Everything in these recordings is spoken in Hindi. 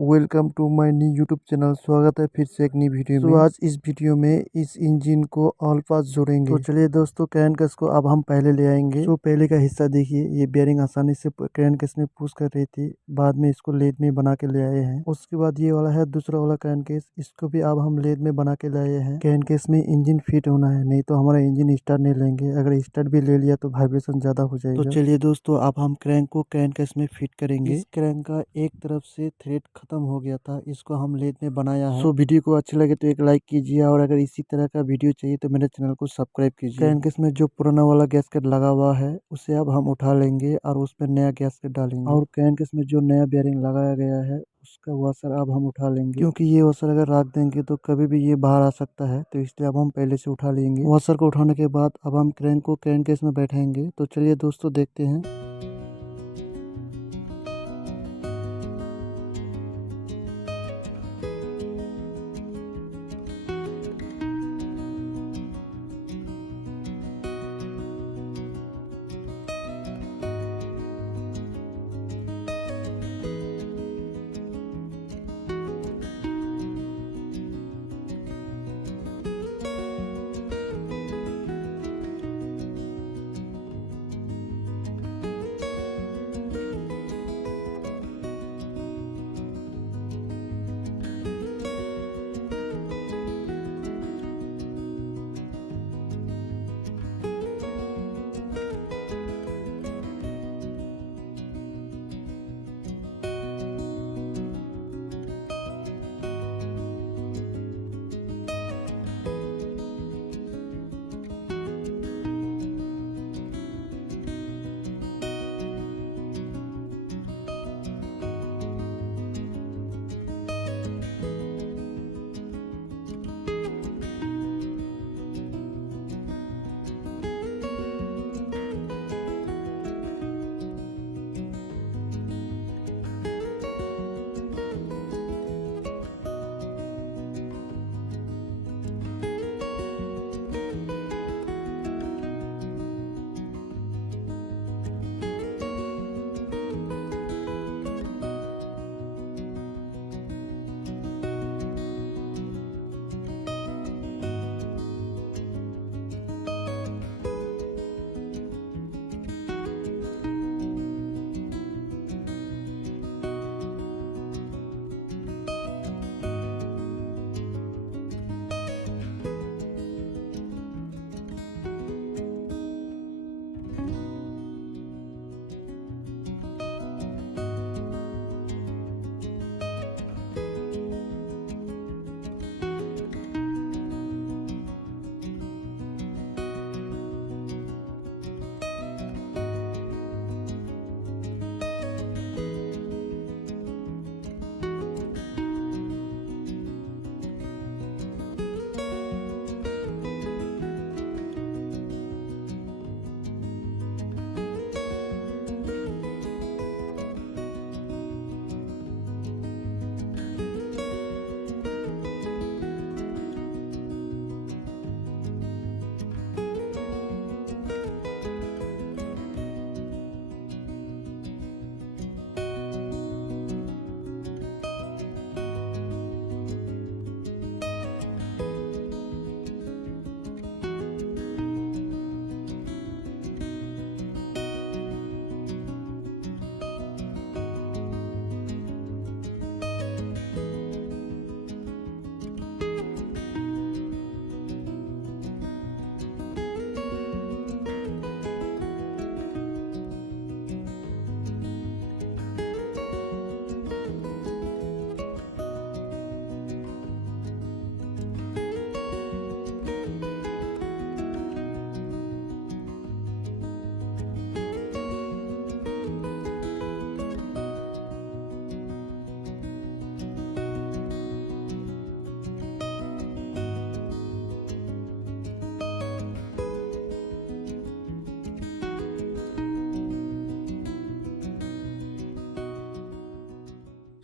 Welcome to my new YouTube channel. स्वागत है फिर से एक नई वीडियो में। आज इस वीडियो में इस इंजन को ऑल पास जोड़ेंगे। तो चलिए दोस्तों, क्रैंक केस को अब हम पहले ले आएंगे। तो पहले का हिस्सा देखिए, ये बेयरिंग आसानी से क्रैंक केस में पुश कर रही थी, बाद में इसको लेद में बना के ले आए हैं। उसके बाद ये वाला है दूसरा वाला क्रैंक केस, इसको भी अब हम लेद में बना के ले आए हैं। क्रैंक केस में इंजन फिट होना है, नहीं तो हमारा इंजन स्टार्ट नहीं लेंगे। अगर स्टार्ट भी ले लिया तो वाइब्रेशन ज्यादा हो जाएगा। तो चलिए दोस्तों, अब हम क्रैंक को क्रैंक केस में फिट करेंगे। इस क्रैंक का एक तरफ से थ्रेड खत्म हो गया था, इसको हम लेद में बनाया है। वीडियो को अच्छा लगे तो एक लाइक कीजिए, और अगर इसी तरह का वीडियो चाहिए तो मेरे चैनल को सब्सक्राइब कीजिए। क्रैंक केस में जो पुराना वाला गैस्केट लगा हुआ है उसे अब हम उठा लेंगे और उस पर नया गैस्केट डालेंगे। और क्रैंक केस में जो नया बेयरिंग लगाया गया है उसका वॉशर अब हम उठा लेंगे, क्योंकि ये वॉशर अगर रख देंगे तो कभी भी ये बाहर आ सकता है, तो इसलिए अब हम पहले से उठा लेंगे। वॉशर को उठाने के बाद अब हम क्रैंक को क्रैंक केस में बैठाएंगे। तो चलिए दोस्तों, देखते हैं।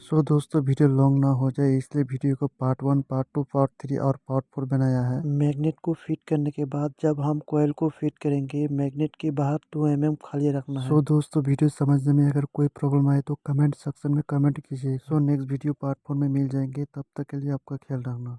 सो दोस्तों वीडियो लॉन्ग ना हो जाए इसलिए वीडियो को पार्ट 1, पार्ट 2, पार्ट 3 और पार्ट 4 बनाया है। मैग्नेट को फिट करने के बाद जब हम कॉइल को फिट करेंगे मैग्नेट के बाहर 2 mm खाली रखना है। सो दोस्तों वीडियो समझने में अगर कोई प्रॉब्लम आए तो कमेंट सेक्शन में कमेंट कीजिए। सो नेक्स्ट वीडियो पार्ट 4 में मिल जाएंगे, तब तक के लिए आपका ख्याल रखना।